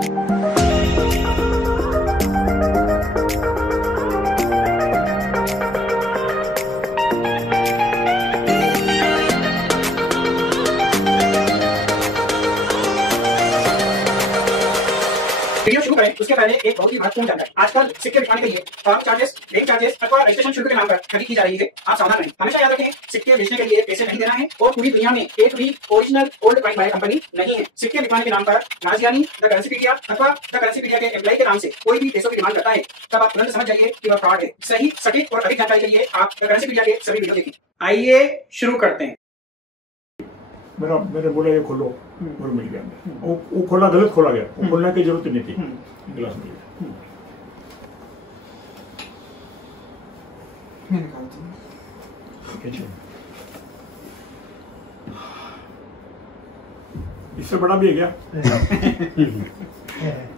Video शुरू करें उसके पहले एक बहुत ही महत्वपूर्ण जानकारी। आजकल सिक्के बिकवाने के लिए पार्क चार्जेस, बैंक चार्जेस अथवा रजिस्ट्रेशन शुल्क के नाम पर ठगी की जा रही है। आप सावधान रहें। हमेशा याद रखें, सिक्के बेचने के लिए पैसे नहीं देना है और पूरी दुनिया में एक भी original old coin buyer company नहीं है। सिक्के बिकवाने के नाम पर नाजियानी, द करेंसीपीडिया अथवा द करेंसीपीडिया के एम्प्लॉय के नाम से कोई भी पैसों की डिमांड करता है, तब आप तुरंत समझ जाइए कि वह फ्रॉड है। सही, सटीक और अधिक जानकारी के लिए आप द करेंसीपीडिया के सभी वीडियो देखें। आइए शुरू करते हैं। मैंने बोला ये खोलो और मिल गया। वो खोला, गलत खोला गया। वो खोलने की जरूरत नहीं थी। गिलास मिल गया। मैं निकालती हूँ। इससे बड़ा भी है क्या?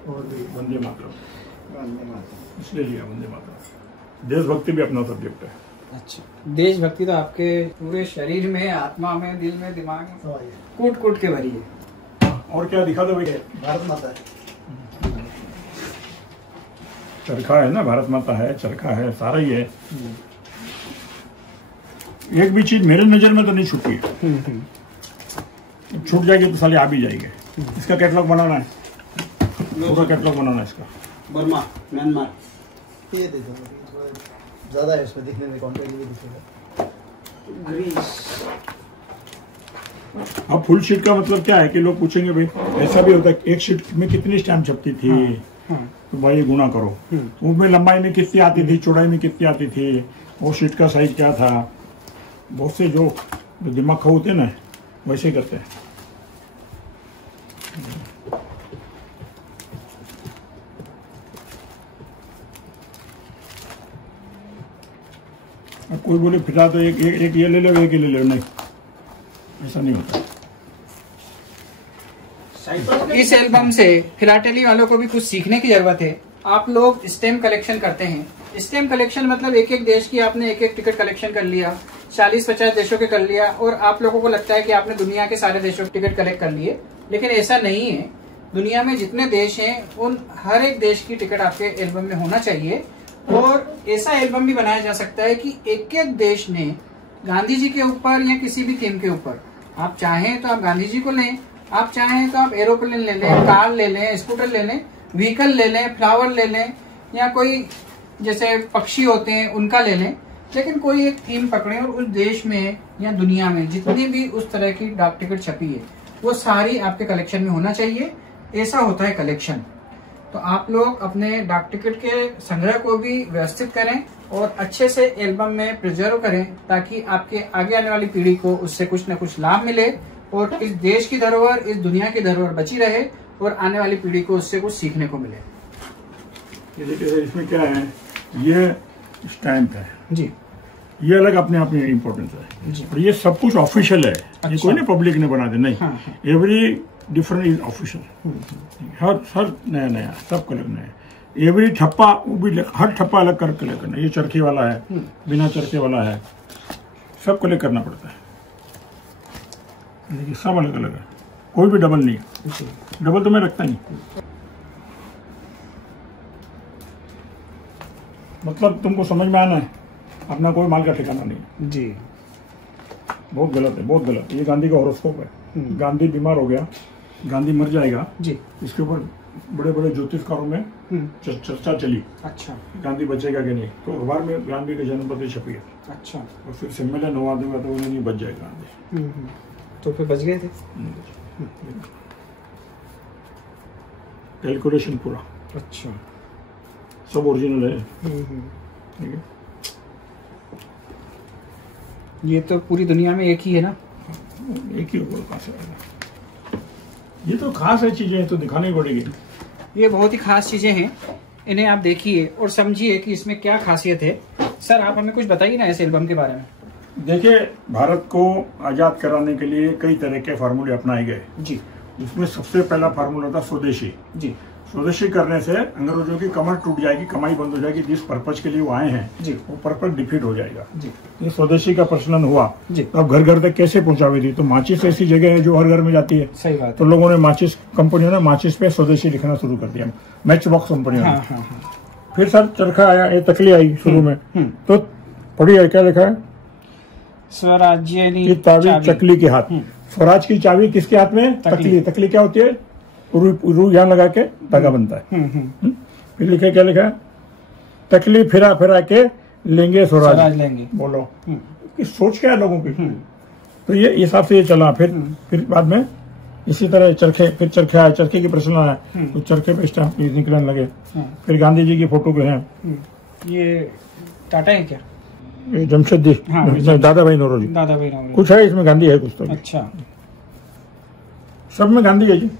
वंदे मातरम इसलिए लिया। वंदे मातरम देशभक्ति भी अपना सब्जेक्ट है। अच्छा, देशभक्ति तो आपके पूरे शरीर में, आत्मा में, दिल में, दिमाग में कूट कूट के भरी है। और क्या दिखा दो भैया? भारत माता है, चरखा है ना, भारत माता है, चरखा है, सारा ही है। एक भी चीज मेरे नजर में तो नहीं छुपी है। छूट जाएगी तो साले आ भी जाएंगे। इसका कैटलॉग बनाना है, पूरा कैटलॉग बनाना है इसका। बर्मा, म्यांमार, ये दे दो, ज्यादा है इसमें दिखने में, क्वांटिटी भी दिखेगा। ग्रीस। अब फुल शीट का मतलब क्या है कि लोग पूछेंगे भाई ऐसा भी होता है एक शीट में कितनी स्टैम्प छपती थी? तो भाई गुना करो, उसमें लंबाई में कितनी आती थी, चौड़ाई में कितनी आती थी, वो शीट का साइज क्या था। बहुत से जो दिमाग खा होते हैं ना, वैसे ही करते हैं। अब कोई बोले फिटा तो एक ये ले लो, एक ये ले लो, नहीं, ऐसा नहीं होता। इस एल्बम से फिलाटेली वालों को भी कुछ सीखने की जरूरत है। आप लोग स्टैम्प कलेक्शन करते हैं। स्टैम्प कलेक्शन मतलब एक एक देश की आपने एक एक टिकट कलेक्शन कर लिया, 40-50 देशों के कर लिया, और आप लोगों को लगता है कि आपने दुनिया के सारे देशों के टिकट कलेक्ट कर लिए, लेकिन ऐसा नहीं है। दुनिया में जितने देश हैं उन हर एक देश की टिकट आपके एल्बम में होना चाहिए। और ऐसा एल्बम भी बनाया जा सकता है कि एक एक देश ने गांधी जी के ऊपर या किसी भी थीम के ऊपर, आप चाहें तो आप गांधी जी को लें, आप चाहें तो आप एरोप्लेन ले लें, कार ले लें, स्कूटर ले लें, व्हीकल ले लें, फ्लावर ले लें, या कोई जैसे पक्षी होते हैं उनका ले लें, लेकिन कोई एक थीम पकड़े और उस देश में या दुनिया में जितनी भी उस तरह की डाक टिकट छपी है वो सारी आपके कलेक्शन में होना चाहिए। ऐसा होता है कलेक्शन। तो आप लोग अपने डाक टिकट के संग्रह को भी व्यवस्थित करें और अच्छे से एल्बम में प्रिजर्व करें, ताकि आपके आगे आने वाली पीढ़ी को उससे कुछ न कुछ लाभ मिले और इस देश की धरोहर, इस दुनिया की धरोहर बची रहे और आने वाली पीढ़ी को उससे कुछ सीखने को मिले। इसमें क्या है, ये स्टैम्प है जी, ये अलग अपने आप में इम्पोर्टेंस है, और ये सब कुछ ऑफिशियल है। अच्छा। ये कोई नहीं पब्लिक ने बना दे, नहीं। हाँ। Every different is official. हर नया सब कलर नया। एवरी ठप्पा, वो भी हर ठप्पा अलग कर कलर करना। ये चरखे वाला है, बिना चरखे वाला है, सब कलर करना पड़ता है। देखिए सब अलग अलग है, कोई भी डबल नहीं। डबल तो मैं रखता नहीं। मतलब तुमको समझ में आना है, अपना कोई माल का ठिकाना नहीं जी। बहुत गलत है, बहुत गलत। ये गांधी का हॉरोस्कोप है। गांधी बीमार हो गया, गांधी मर जाएगा जी, इसके ऊपर बड़े बड़े ज्योतिषकारों में चर्चा चली। अच्छा, गांधी बचेगा कि नहीं, तो अखबार में गांधी के जन्म पत्र छपी है। अच्छा, और फिर सम्मेलन हुआ तो उन्हें नहीं बच जाएगा गांधी। तो फिर बच गए थे। कैलकुलेशन पूरा, अच्छा, सब ओरिजिनल है। ठीक है, ये तो पूरी दुनिया में एक ही है ना? एक ही होगा, कहाँ से आएगा? ये तो खास है चीजें, तो दिखानी पड़ेगी। ये बहुत ही खास चीजें हैं, इन्हें आप देखिए और समझिए कि इसमें क्या खासियत है। सर आप हमें कुछ बताइए ना इस एल्बम के बारे में। देखिए, भारत को आजाद कराने के लिए कई तरह के फार्मूले अपनाए गए जी। उसमें सबसे पहला फार्मूला था स्वदेशी जी। स्वदेशी करने से अंग्रेजों की कमर टूट जाएगी, कमाई बंद हो जाएगी, जिस पर्पज के लिए वो आए हैं जी, वो पर्पज डिफीट हो जाएगा जी, ये स्वदेशी का प्रचलन हुआ जी। तो अब घर घर तक कैसे पहुंचावे दी? तो माचिस ऐसी जगह है जो हर घर में जाती है। सही बात तो लोगों ने माचिस, कंपनियों ने माचिस पे स्वदेशी लिखना शुरू कर दिया, मैच बॉक्स कंपनियों हाँ, ने। हाँ, हाँ। फिर सर चरखा आया, ये तकली आई शुरू में, तो पढ़िए क्या लिखा है? स्वराज्य की चाबी चकली के हाथ। स्वराज की चाबी किसके हाथ में? तकली। तकली क्या होती है? रू यहाँ लगा के धागा बनता है। फिर लिखे क्या लिखा है? तकली फिरा फिरा के लेंगे स्वराज लेंगे। बोलो कि सोच क्या है लोगों की। तो ये हिसाब से ये चला। फिर बाद में इसी तरह चरखे, फिर चरखे आया, चरखे की प्रचलन आया तो चरखे पे स्टैंप निकलने लगे। फिर गांधी जी की फोटो के हैं, ये टाटा है क्या? ये जमशेद जी, दादा भाई नौरोजी, दादा भाई नौरोजी कुछ है इसमें गांधी है कुछ तो। अच्छा, सब में गांधी है जी।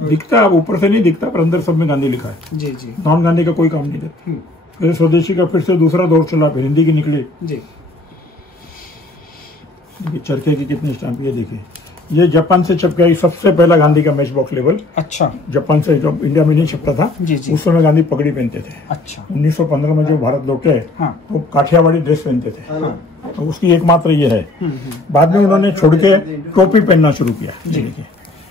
दिखता अब ऊपर से नहीं दिखता, पर अंदर सब में गांधी लिखा है। जी जी नॉन गांधी का कोई काम नहीं करता। फिर स्वदेशी का फिर से दूसरा दौर चला, फिर हिंदी की निकली जी। चरखे की कितनी स्टैंप, ये देखिए, ये जापान से छप गया सबसे पहला गांधी का मैच बॉक्स लेवल। अच्छा, जापान से, जब इंडिया में नहीं छपता था जी जी। उस समय गांधी पगड़ी पहनते थे। अच्छा, 1915 में जो भारत लौटे हाँ, वो काठियावाड़ी ड्रेस पहनते थे। हाँ। तो उसकी एकमात्र ये है। बाद में उन्होंने छोड़ के टोपी पहनना शुरू किया। जी। देखिए,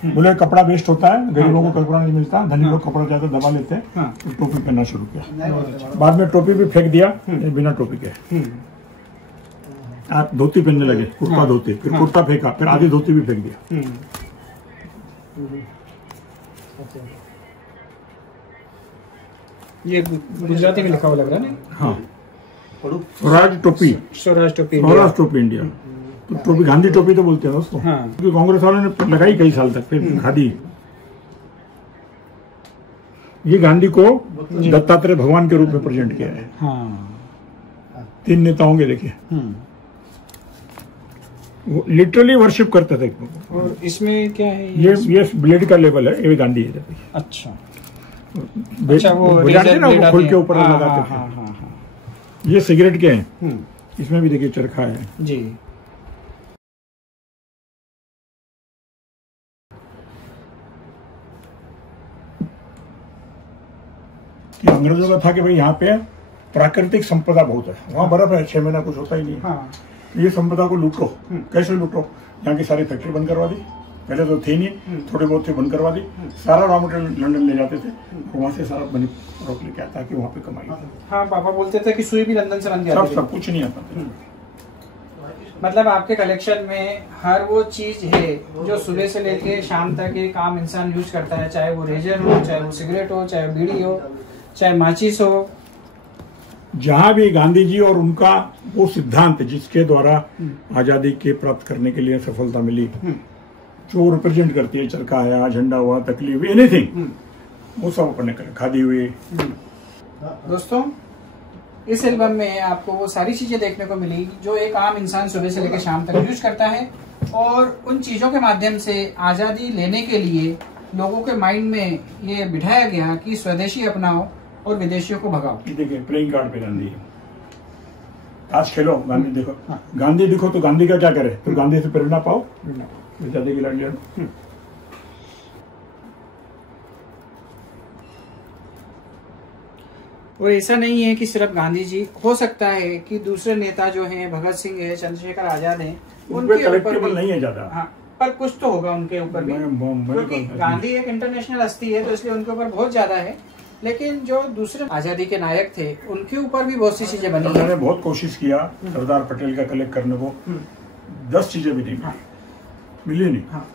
बोले कपड़ा वेस्ट होता है, गरीब लोगों को कपड़ा नहीं मिलता, धनी लोग कपड़ा ज्यादा दबा लेते हैं, हाँ। तो टोपी पहनना शुरू किया। बाद में टोपी भी फेंक दिया, बिना टोपी के आप धोती पहनने लगे, कुर्ता धोती, फिर कुर्ता फेंका, फिर आधी धोती भी फेंक दिया। ये गुजराती में लिखा हुआ लग रहा है ना? हाँ, स्वराज टोपी, स्वराज टोपी, स्वराज टोपी इंडिया। तो टोपी, गांधी टोपी तो बोलते हैं उसको। हाँ। क्योंकि कांग्रेस वालों ने लगाई कई साल तक, फिर खादी। ये गांधी को दत्तात्रेय भगवान के रूप में प्रेजेंट किया है। हाँ। 3 नेता होंगे देखिए, वो लिटरली वर्शिप करते थे। और इसमें क्या है? ये ब्लेड का लेवल है, ये गांधी है। अच्छा, वो बजाते ना, वो खोल के ऊपर लगाते थे। हाँ, हाँ, हाँ। ये सिगरेट के हैं, इसमें भी देखिए चरखा है जी। कि अंग्रेजों का था कि भाई यहाँ पे प्राकृतिक संपदा बहुत है, वहाँ बर्फ है, 6 महीना कुछ होता ही नहीं। हाँ। ये संपदा को लूटो। कैसे लूटो? यहाँ की सारी फैक्ट्री बंद करवा दी, पहले तो थी नहीं, थोड़ी बहुत थी, बंद करवा दी। सारा रॉ मटेरियल लंदन ले जाते थे, वहाँ से सारा बनी रोक लेके आता कि वहाँ पे कमाई। हाँ, पापा बोलते थे कि सुई भी लंदन से बन गया। सब कुछ नहीं आता। मतलब आपके कलेक्शन में हर वो चीज है जो सुबह से लेके शाम तक एक आम इंसान यूज करता है, चाहे वो रेजर हो, चाहे वो सिगरेट हो, चाहे बीड़ी हो, चाहे माचिस हो। जहां भी गांधी जी और उनका वो सिद्धांत जिसके द्वारा आजादी के प्राप्त करने के लिए सफलता मिली, जो रिप्रेजेंट करती है, चरखा आया, झंडा हुआ, तकली हुई, एनीथिंग, वो सब अपने खादी हुई। दोस्तों, इस एल्बम में आपको वो सारी चीजें देखने को मिली जो एक आम इंसान सुबह से लेकर शाम तक यूज करता है, और उन चीजों के माध्यम से आजादी लेने के लिए लोगों के माइंड में ये बिठाया गया कि स्वदेशी अपनाओ और विदेशियों को भगाओ। देखिए, प्लेइंग कार्ड पे गांधी, आज खेलो गांधी देखो। गांधी दिखो तो गांधी का क्या करे? तो गांधी से प्रेरणा पाओ, आजादी की लड़ाई लड़ो। और ऐसा नहीं है कि सिर्फ गांधी जी, हो सकता है कि दूसरे नेता जो हैं, भगत सिंह है, चंद्रशेखर आजाद हैं, उनके ऊपर भी नहीं है ज्यादा। हाँ, पर कुछ तो होगा उनके ऊपर भी, क्योंकि गांधी एक इंटरनेशनल हस्ती है, तो इसलिए उनके ऊपर बहुत ज्यादा है। लेकिन जो दूसरे आजादी के नायक थे, उनके ऊपर भी बहुत सी चीजें बनी। उन्होंने बहुत कोशिश किया सरदार पटेल का कलेक्ट करने को, 10 चीजें भी नहीं मिली नहीं। हाँ।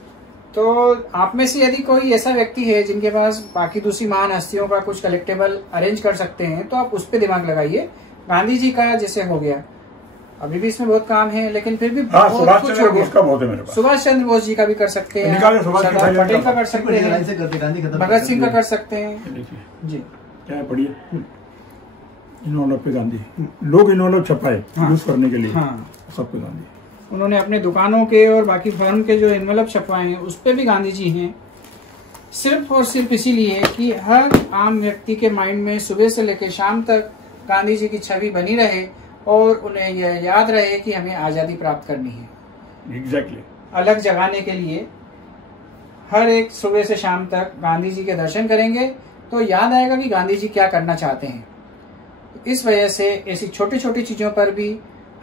तो आप में से यदि कोई ऐसा व्यक्ति है जिनके पास बाकी दूसरी महान हस्तियों का कुछ कलेक्टेबल अरेंज कर सकते हैं, तो आप उस पर दिमाग लगाइए। गांधी जी का जैसे हो गया, अभी भी इसमें बहुत काम है, लेकिन फिर भी सुभाष चंद्र बोस का बहुत है मेरे पास। सुभाष चंद्र बोस जी का भी कर सकते हैं, सरदार पटेल का कर सकते हैं, भगत सिंह का कर सकते हैं जी। क्या है, पढ़िए, इन्वॉल्व पे गांधी, लोग इन्वॉल्व छपाए यूज करने के लिए। हाँ, सब पे गांधी। उन्होंने अपने दुकानों के और बाकी फर्म के जो एनवेलप छपवाए हैं, उस पे भी गांधी जी हैं। सिर्फ और सिर्फ इसीलिए कि हर आम व्यक्ति के माइंड में सुबह से लेकर शाम तक गांधी जी की छवि बनी रहे और उन्हें यह याद रहे कि हमें आजादी प्राप्त करनी है। एग्जैक्टली। अलग जगाने के लिए हर एक सुबह से शाम तक गांधी जी के दर्शन करेंगे तो याद आएगा कि गांधी जी क्या करना चाहते हैं। इस वजह से ऐसी छोटी छोटी चीजों पर भी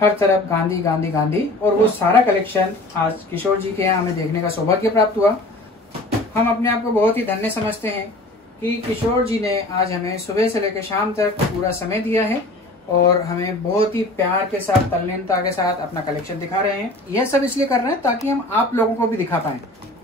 हर तरफ गांधी गांधी गांधी, और वो सारा कलेक्शन आज किशोर जी के यहाँ हमें देखने का सौभाग्य प्राप्त हुआ। हम अपने आप को बहुत ही धन्य समझते हैं कि किशोर जी ने आज हमें सुबह से लेकर शाम तक पूरा समय दिया है और हमें बहुत ही प्यार के साथ, तल्लीनता के साथ अपना कलेक्शन दिखा रहे हैं। यह सब इसलिए कर रहे हैं ताकि हम आप लोगों को भी दिखा पाएं।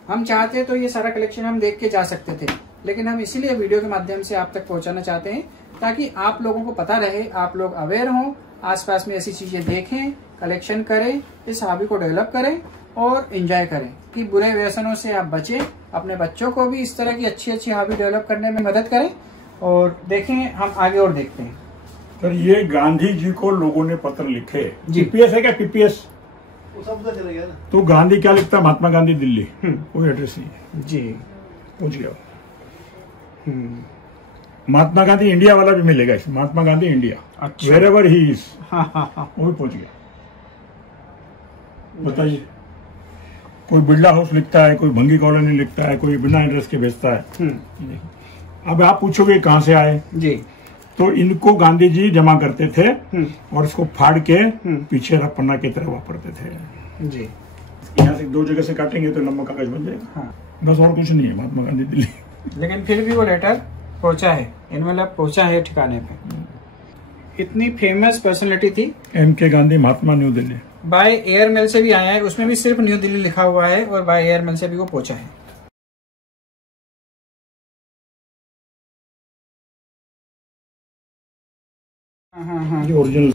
हम चाहते तो ये सारा कलेक्शन हम देख के जा सकते थे, लेकिन हम इसीलिए वीडियो के माध्यम से आप तक पहुंचाना चाहते हैं ताकि आप लोगों को पता रहे, आप लोग अवेयर हों, आसपास में ऐसी चीजें देखें, कलेक्शन करें, इस हॉबी को डेवलप करें और एंजॉय करें कि बुरे व्यसनों से आप बचें। अपने बच्चों को भी इस तरह की अच्छी अच्छी हॉबी डेवलप करने में मदद करें। और देखें, हम आगे और देखते हैं। सर, ये गांधी जी को लोगों ने पत्र लिखे। जी। पीपीएस है क्या? पीपीएस वो सब तो चले गया ना। तो गांधी क्या लिखता है? महात्मा गांधी दिल्ली, कोई एड्रेस नहीं है। जी। पहुंच गया। महात्मा गांधी इंडिया वाला भी मिलेगा इसमें, महात्मा गांधी इंडिया, अच्छा। वेर एवर ही इज, हाँ। वो भी पहुंच गया। बताइए, कोई बिरला हाउस लिखता है, कोई भंगी कॉलोनी लिखता है, कोई बिना एड्रेस के भेजता है। अब आप पूछोगे कहां से आए, जी। तो इनको गांधी जी जमा करते थे और इसको फाड़ के पीछे पन्ना की तरह वापरते थे। जी। यहाँ से 2 जगह से काटेंगे तो लंबा कागज बन जाएगा। हाँ। बस और कुछ नहीं है महात्मा गांधी दिल्ली। लेकिन फिर भी वो लेटर पहुंचा है, एनवेलप पहुंचा है ठिकाने पे। इतनी फेमस पर्सनालिटी थी। M.K. Gandhi, Mahatma, new Delhi. By air mail से भी आया है, उसमें भी सिर्फ न्यू दिल्ली लिखा हुआ है, और बाय एयर मेल से भी वो पहुंचा है। हाँ। ये ओरिजिनल